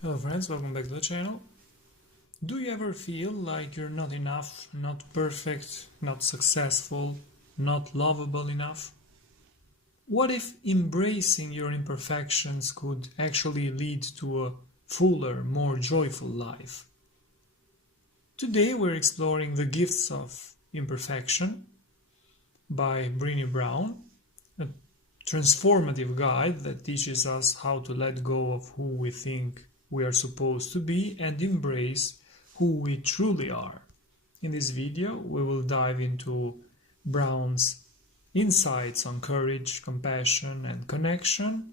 Hello friends, welcome back to the channel. Do you ever feel like you're not enough, not perfect, not successful, not lovable enough? What if embracing your imperfections could actually lead to a fuller, more joyful life? Today we're exploring The Gifts of Imperfection by Brene, a transformative guide that teaches us how to let go of who we think we are supposed to be and embrace who we truly are. In this video, we will dive into Brown's insights on courage, compassion, and connection,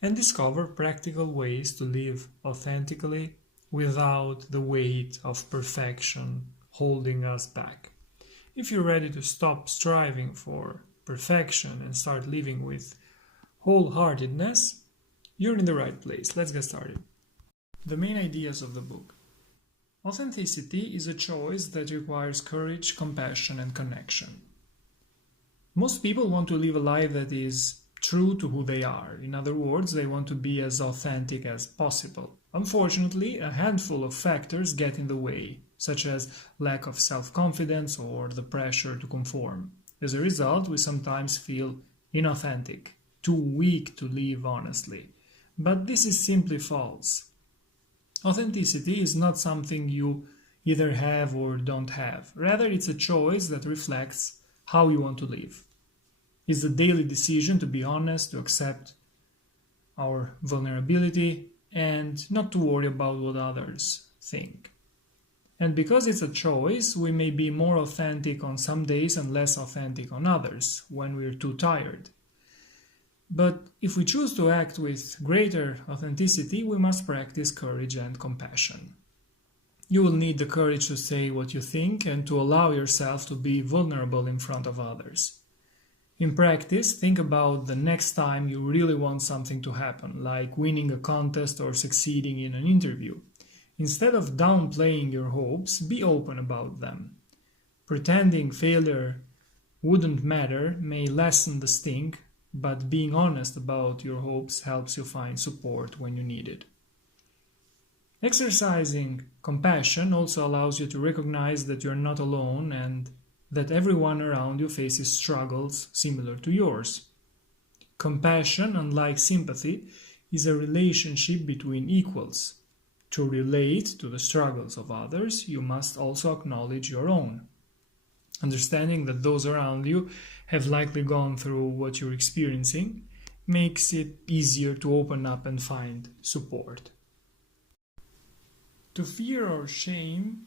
and discover practical ways to live authentically without the weight of perfection holding us back. If you're ready to stop striving for perfection and start living with wholeheartedness, you're in the right place. Let's get started. The main ideas of the book. Authenticity is a choice that requires courage, compassion, and connection. Most people want to live a life that is true to who they are. In other words, they want to be as authentic as possible. Unfortunately, a handful of factors get in the way, such as lack of self-confidence or the pressure to conform. As a result, we sometimes feel inauthentic, too weak to live honestly. But this is simply false. Authenticity is not something you either have or don't have. Rather, it's a choice that reflects how you want to live. It's a daily decision to be honest, to accept our vulnerability, and not to worry about what others think. And because it's a choice, we may be more authentic on some days and less authentic on others when we're too tired. But if we choose to act with greater authenticity, we must practice courage and compassion. You will need the courage to say what you think and to allow yourself to be vulnerable in front of others. In practice, think about the next time you really want something to happen, like winning a contest or succeeding in an interview. Instead of downplaying your hopes, be open about them. Pretending failure wouldn't matter may lessen the sting, but being honest about your hopes helps you find support when you need it. Exercising compassion also allows you to recognize that you're not alone and that everyone around you faces struggles similar to yours. Compassion, unlike sympathy, is a relationship between equals. To relate to the struggles of others, you must also acknowledge your own. Understanding that those around you have likely gone through what you're experiencing makes it easier to open up and find support. The fear of shame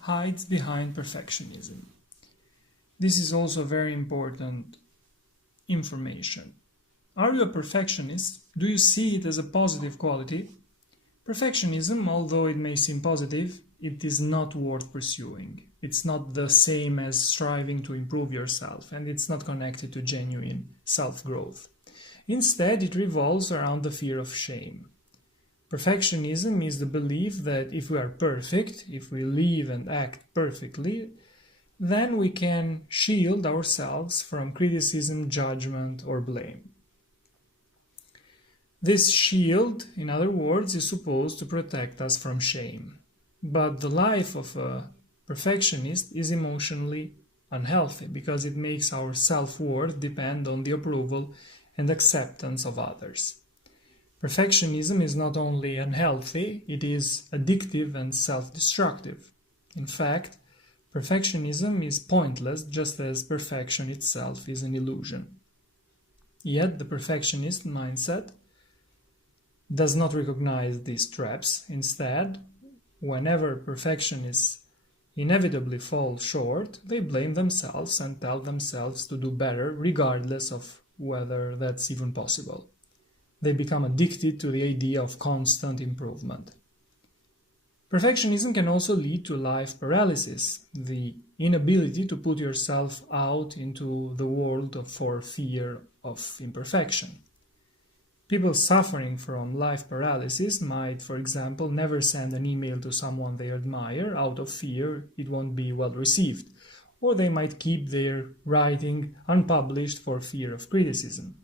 hides behind perfectionism. This is also very important information. Are you a perfectionist? Do you see it as a positive quality? Perfectionism, although it may seem positive, it is not worth pursuing. It's not the same as striving to improve yourself, and it's not connected to genuine self-growth. Instead, it revolves around the fear of shame. Perfectionism is the belief that if we are perfect, if we live and act perfectly, then we can shield ourselves from criticism, judgment, or blame. This shield, in other words, is supposed to protect us from shame. But the life of a perfectionist is emotionally unhealthy because it makes our self-worth depend on the approval and acceptance of others. Perfectionism is not only unhealthy, it is addictive and self-destructive. In fact, perfectionism is pointless just as perfection itself is an illusion. Yet the perfectionist mindset does not recognize these traps. Instead, whenever perfectionists inevitably fall short, they blame themselves and tell themselves to do better, regardless of whether that's even possible. They become addicted to the idea of constant improvement. Perfectionism can also lead to life paralysis, the inability to put yourself out into the world for fear of imperfection. People suffering from life paralysis might, for example, never send an email to someone they admire out of fear it won't be well received, or they might keep their writing unpublished for fear of criticism.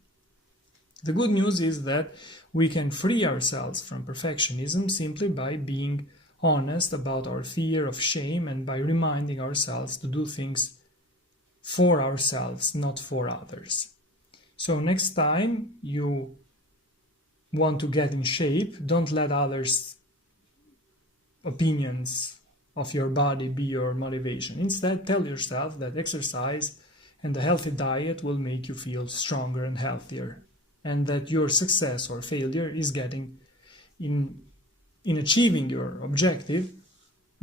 The good news is that We can free ourselves from perfectionism simply by being honest about our fear of shame and by reminding ourselves to do things for ourselves, not for others. So next time you want to get in shape, don't let others' opinions of your body be your motivation. Instead, tell yourself that exercise and a healthy diet will make you feel stronger and healthier, and that your success or failure is getting in achieving your objective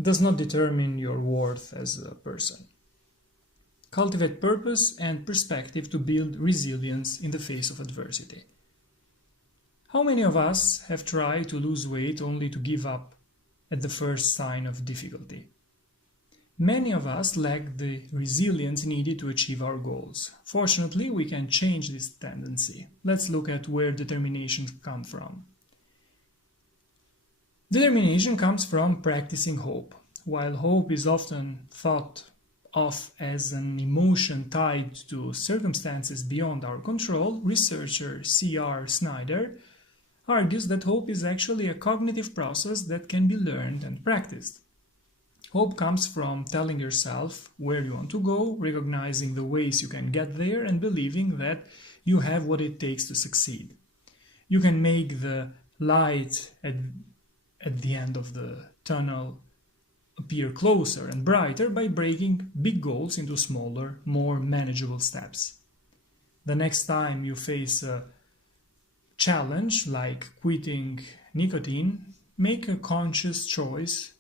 does not determine your worth as a person. Cultivate purpose and perspective to build resilience in the face of adversity. How many of us have tried to lose weight only to give up at the first sign of difficulty? Many of us lack the resilience needed to achieve our goals. Fortunately, we can change this tendency. Let's look at where determination comes from. Determination comes from practicing hope. While hope is often thought of as an emotion tied to circumstances beyond our control, researcher C.R. Snyder argues that hope is actually a cognitive process that can be learned and practiced. Hope comes from telling yourself where you want to go, recognizing the ways you can get there, and believing that you have what it takes to succeed. You can make the light at the end of the tunnel appear closer and brighter by breaking big goals into smaller, more manageable steps. The next time you face a challenge like quitting nicotine, make a conscious choice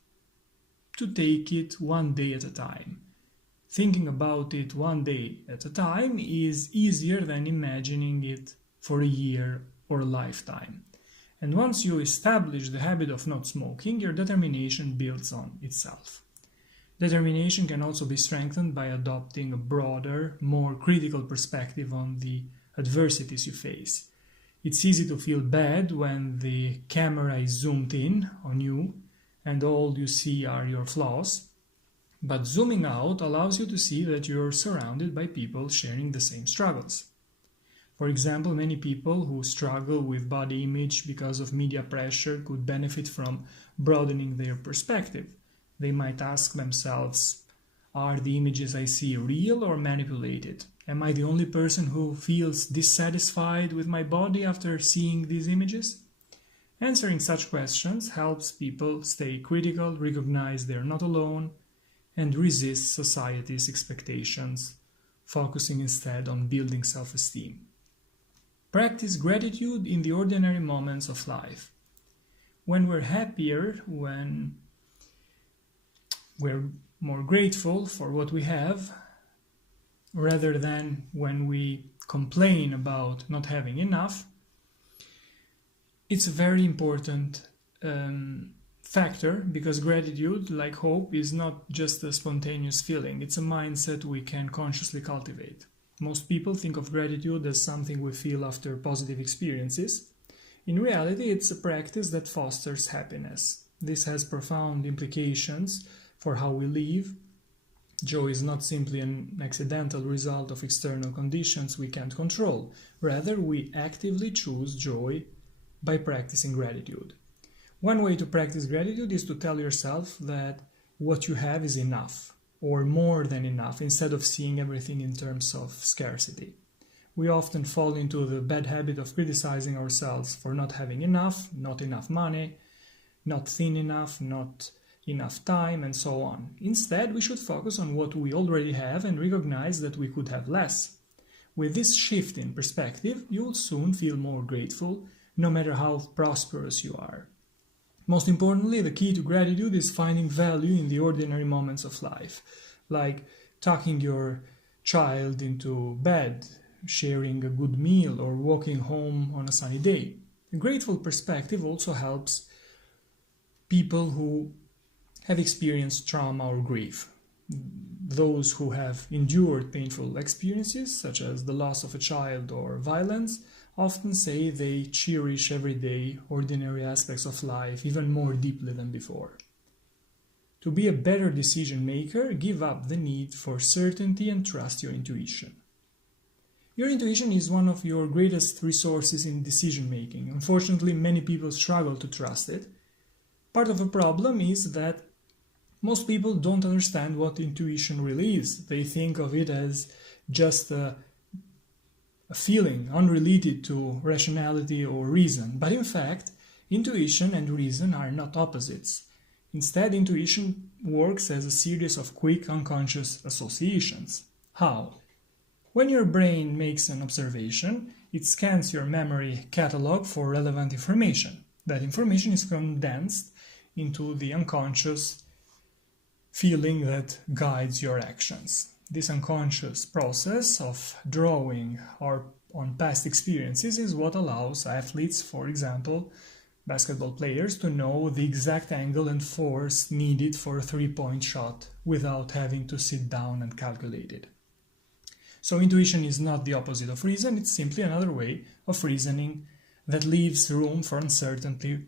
to take it one day at a time. Thinking about it one day at a time is easier than imagining it for a year or a lifetime. And once you establish the habit of not smoking, your determination builds on itself. Determination can also be strengthened by adopting a broader, more critical perspective on the adversities you face. It's easy to feel bad when the camera is zoomed in on you and all you see are your flaws, but zooming out allows you to see that you're surrounded by people sharing the same struggles. For example, many people who struggle with body image because of media pressure could benefit from broadening their perspective. They might ask themselves, are the images I see real or manipulated? Am I the only person who feels dissatisfied with my body after seeing these images? Answering such questions helps people stay critical, recognize they're not alone, and resist society's expectations, focusing instead on building self-esteem. Practice gratitude in the ordinary moments of life. When we're happier, when we're more grateful for what we have, rather than when we complain about not having enough, it's a very important factor, because gratitude, like hope, is not just a spontaneous feeling. It's a mindset we can consciously cultivate. Most people think of gratitude as something we feel after positive experiences. In reality, it's a practice that fosters happiness. This has profound implications for how we live. Joy is not simply an accidental result of external conditions we can't control. Rather, we actively choose joy by practicing gratitude. One way to practice gratitude is to tell yourself that what you have is enough, or more than enough, instead of seeing everything in terms of scarcity. We often fall into the bad habit of criticizing ourselves for not having enough, not enough money, not thin enough, not enough time, and so on. Instead, we should focus on what we already have and recognize that we could have less. With this shift in perspective, you'll soon feel more grateful, no matter how prosperous you are. Most importantly, the key to gratitude is finding value in the ordinary moments of life, like tucking your child into bed, sharing a good meal, or walking home on a sunny day. A grateful perspective also helps people who have experienced trauma or grief. Those who have endured painful experiences, such as the loss of a child or violence, often say they cherish everyday, ordinary aspects of life even more deeply than before. To be a better decision maker, give up the need for certainty and trust your intuition. Your intuition is one of your greatest resources in decision making. Unfortunately, many people struggle to trust it. Part of the problem is that most people don't understand what intuition really is. They think of it as just a feeling unrelated to rationality or reason. But in fact, intuition and reason are not opposites. Instead, intuition works as a series of quick unconscious associations. How? When your brain makes an observation, it scans your memory catalog for relevant information. That information is condensed into the unconscious feeling that guides your actions. This unconscious process of drawing on past experiences is what allows athletes, for example, basketball players, to know the exact angle and force needed for a three-point shot without having to sit down and calculate it. So intuition is not the opposite of reason, it's simply another way of reasoning that leaves room for uncertainty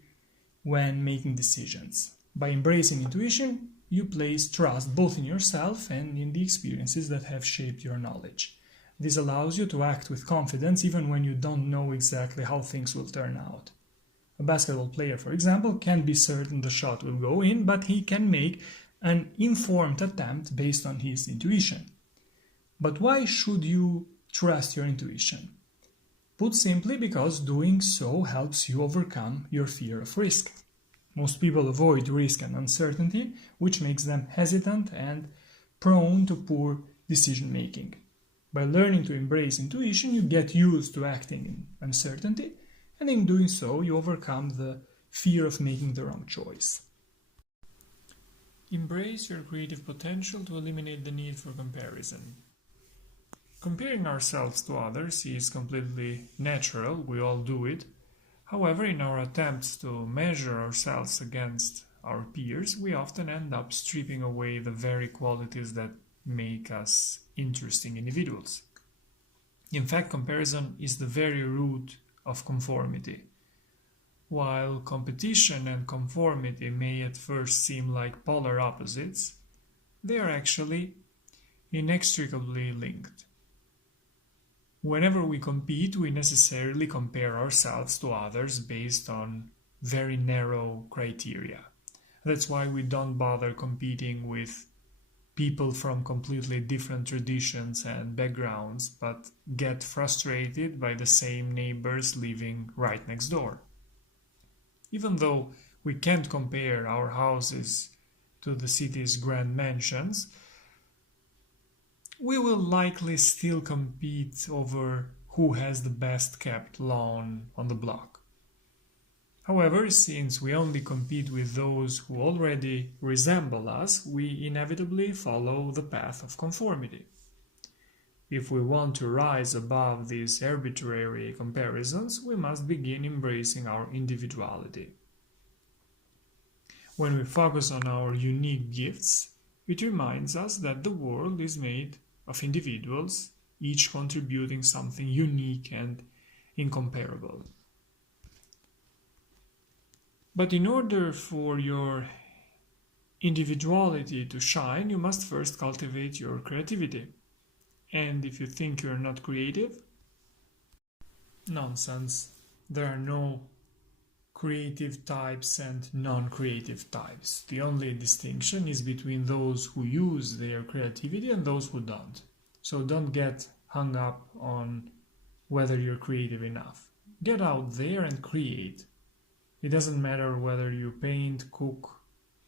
when making decisions. By embracing intuition, you place trust both in yourself and in the experiences that have shaped your knowledge. This allows you to act with confidence even when you don't know exactly how things will turn out. A basketball player, for example, can't be certain the shot will go in, but he can make an informed attempt based on his intuition. But why should you trust your intuition? Put simply, because doing so helps you overcome your fear of risk. Most people avoid risk and uncertainty, which makes them hesitant and prone to poor decision making. By learning to embrace intuition, you get used to acting in uncertainty, and in doing so, you overcome the fear of making the wrong choice. Embrace your creative potential to eliminate the need for comparison. Comparing ourselves to others is completely natural, we all do it. However, in our attempts to measure ourselves against our peers, we often end up stripping away the very qualities that make us interesting individuals. In fact, comparison is the very root of conformity. While competition and conformity may at first seem like polar opposites, they are actually inextricably linked. Whenever we compete, we necessarily compare ourselves to others based on very narrow criteria. That's why we don't bother competing with people from completely different traditions and backgrounds, but get frustrated by the same neighbors living right next door. Even though we can't compare our houses to the city's grand mansions, we will likely still compete over who has the best kept lawn on the block. However, since we only compete with those who already resemble us, we inevitably follow the path of conformity. If we want to rise above these arbitrary comparisons, we must begin embracing our individuality. When we focus on our unique gifts, it reminds us that the world is made of individuals, each contributing something unique and incomparable. But in order for your individuality to shine, you must first cultivate your creativity. And if you think you're not creative, nonsense. There are no creative types and non-creative types. The only distinction is between those who use their creativity and those who don't. So don't get hung up on whether you're creative enough. Get out there and create. It doesn't matter whether you paint, cook,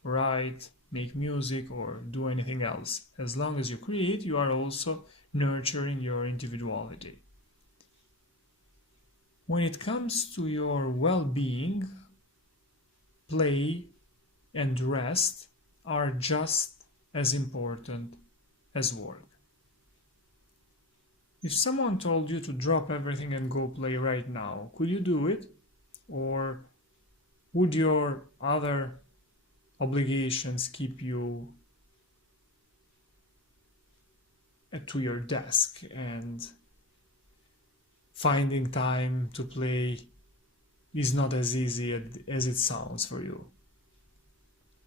write, make music, or do anything else. As long as you create, you are also nurturing your individuality. When it comes to your well-being, play and rest are just as important as work. If someone told you to drop everything and go play right now, could you do it? Or would your other obligations keep you to your desk, and finding time to play is not as easy as it sounds for you?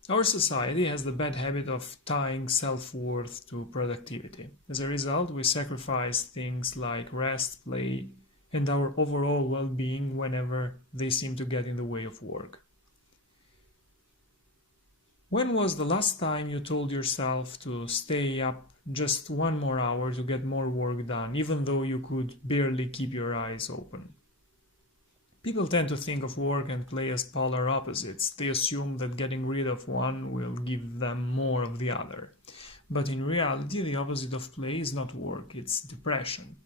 Our society has the bad habit of tying self-worth to productivity. As a result, we sacrifice things like rest, play, and our overall well-being whenever they seem to get in the way of work. When was the last time you told yourself to stay up just one more hour to get more work done, even though you could barely keep your eyes open? People tend to think of work and play as polar opposites. They assume that getting rid of one will give them more of the other. But in reality, the opposite of play is not work, it's depression.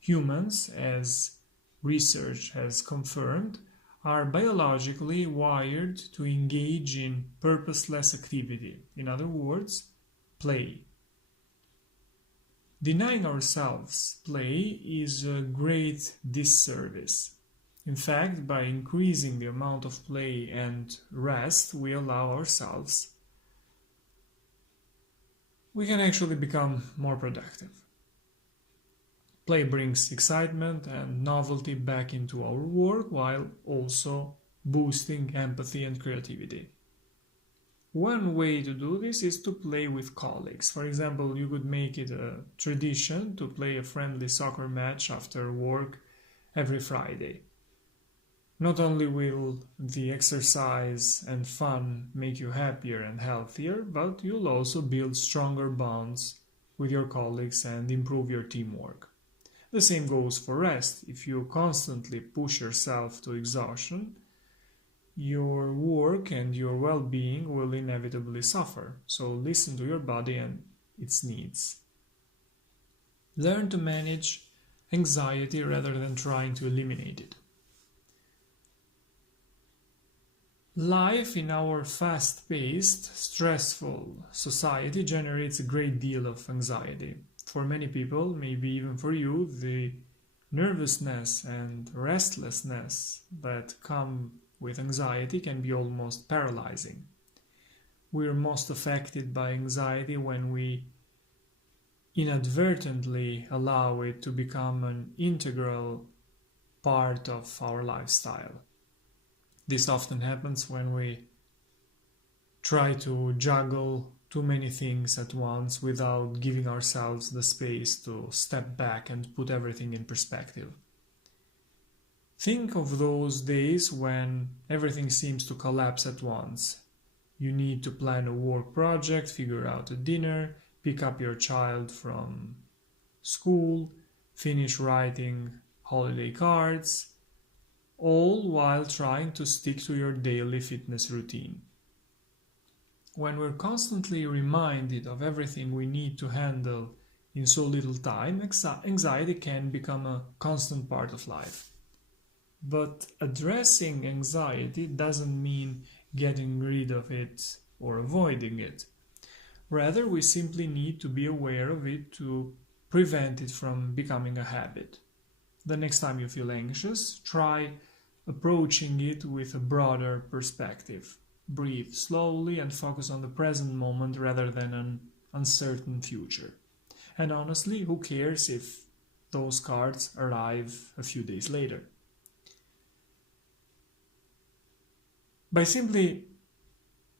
Humans, as research has confirmed, are biologically wired to engage in purposeless activity. In other words, play. Denying ourselves play is a great disservice. In fact, by increasing the amount of play and rest we allow ourselves, we can actually become more productive. Play brings excitement and novelty back into our work while also boosting empathy and creativity. One way to do this is to play with colleagues. For example, you could make it a tradition to play a friendly soccer match after work every Friday. Not only will the exercise and fun make you happier and healthier, but you'll also build stronger bonds with your colleagues and improve your teamwork. The same goes for rest. If you constantly push yourself to exhaustion, your work and your well-being will inevitably suffer. So listen to your body and its needs. Learn to manage anxiety rather than trying to eliminate it. Life in our fast-paced, stressful society generates a great deal of anxiety. For many people, maybe even for you, the nervousness and restlessness that come with anxiety can be almost paralyzing. We're most affected by anxiety when we inadvertently allow it to become an integral part of our lifestyle. This often happens when we try to juggle too many things at once without giving ourselves the space to step back and put everything in perspective. Think of those days when everything seems to collapse at once. You need to plan a work project, figure out a dinner, pick up your child from school, finish writing holiday cards, all while trying to stick to your daily fitness routine. When we're constantly reminded of everything we need to handle in so little time, anxiety can become a constant part of life. But addressing anxiety doesn't mean getting rid of it or avoiding it. Rather, we simply need to be aware of it to prevent it from becoming a habit. The next time you feel anxious, try approaching it with a broader perspective. Breathe slowly and focus on the present moment rather than an uncertain future. And honestly, who cares if those cards arrive a few days later? By simply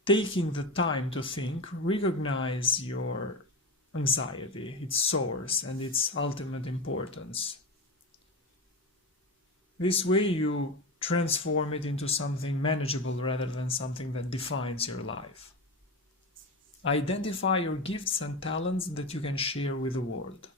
taking the time to think, recognize your anxiety, its source, and its ultimate importance. This way you transform it into something manageable rather than something that defines your life. Identify your gifts and talents that you can share with the world.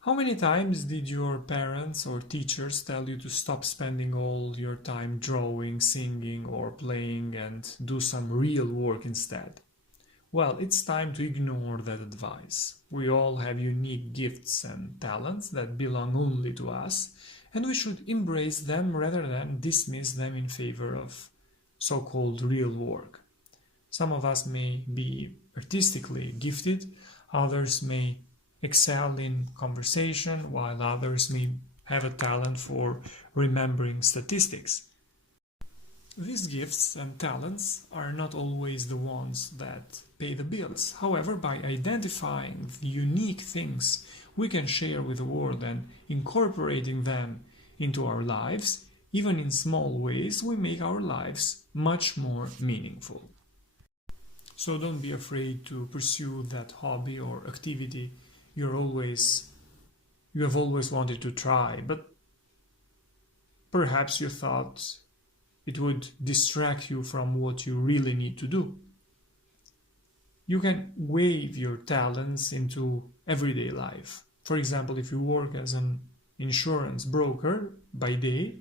How many times did your parents or teachers tell you to stop spending all your time drawing, singing, or playing and do some real work instead? Well, it's time to ignore that advice. We all have unique gifts and talents that belong only to us, and we should embrace them rather than dismiss them in favor of so-called real work. Some of us may be artistically gifted, others may excel in conversation, while others may have a talent for remembering statistics. These gifts and talents are not always the ones that pay the bills. However, by identifying the unique things we can share with the world and incorporating them into our lives, Even in small ways, we make our lives much more meaningful. So don't be afraid to pursue that hobby or activity you have always wanted to try, but perhaps you thought it would distract you from what you really need to do. You can weave your talents into everyday life. For example, if you work as an insurance broker by day,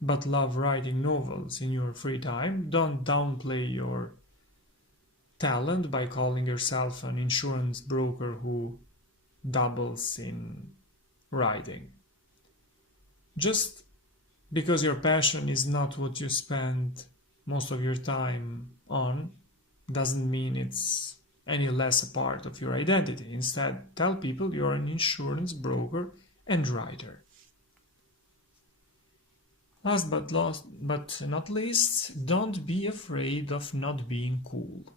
but love writing novels in your free time, don't downplay your talent by calling yourself an insurance broker who doubles in writing. Just because your passion is not what you spend most of your time on doesn't mean it's any less a part of your identity. Instead, tell people you're an insurance broker and writer. Last but not least, don't be afraid of not being cool.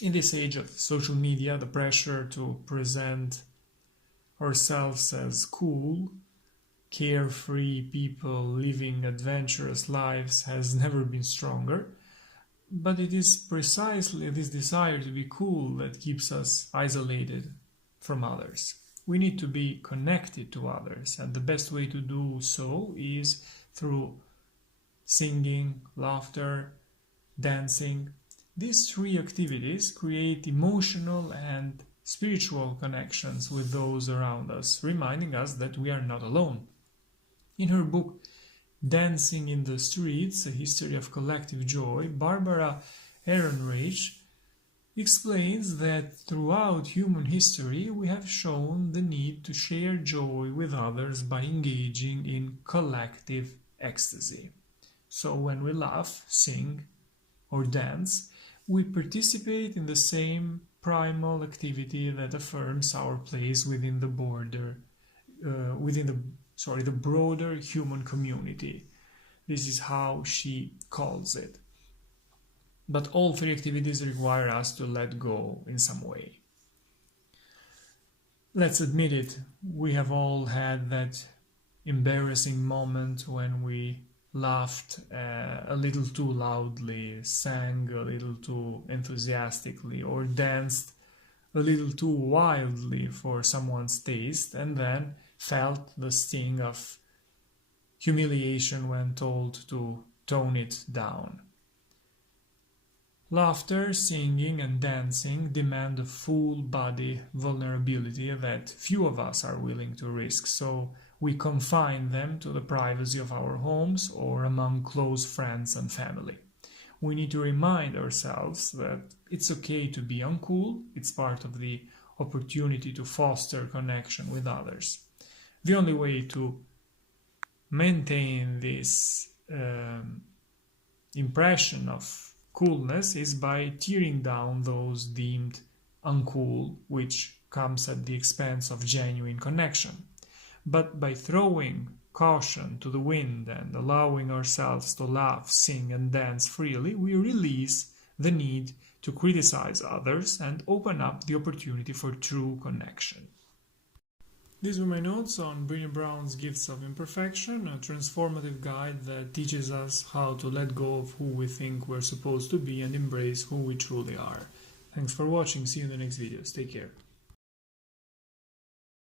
In this age of social media, the pressure to present ourselves as cool, carefree people living adventurous lives has never been stronger. But it is precisely this desire to be cool that keeps us isolated from others. We need to be connected to others, and the best way to do so is through singing, laughter, dancing. These three activities create emotional and spiritual connections with those around us, reminding us that we are not alone. In her book, Dancing in the Streets, A History of Collective Joy, Barbara Ehrenreich explains that throughout human history we have shown the need to share joy with others by engaging in collective ecstasy. So when we laugh, sing, or dance, we participate in the same primal activity that affirms our place within the broader human community. This is how she calls it. But all three activities require us to let go in some way. Let's admit it, we have all had that embarrassing moment when we laughed a little too loudly, sang a little too enthusiastically, or danced a little too wildly for someone's taste, and then felt the sting of humiliation when told to tone it down. Laughter, singing, and dancing demand a full-body vulnerability that few of us are willing to risk, so we confine them to the privacy of our homes or among close friends and family. We need to remind ourselves that it's okay to be uncool. It's part of the opportunity to foster connection with others. The only way to maintain this impression of coolness is by tearing down those deemed uncool, which comes at the expense of genuine connection. But by throwing caution to the wind and allowing ourselves to laugh, sing, and dance freely, we release the need to criticize others and open up the opportunity for true connection. These were my notes on Brene Brown's Gifts of Imperfection, a transformative guide that teaches us how to let go of who we think we're supposed to be and embrace who we truly are. Thanks for watching. See you in the next videos. Take care.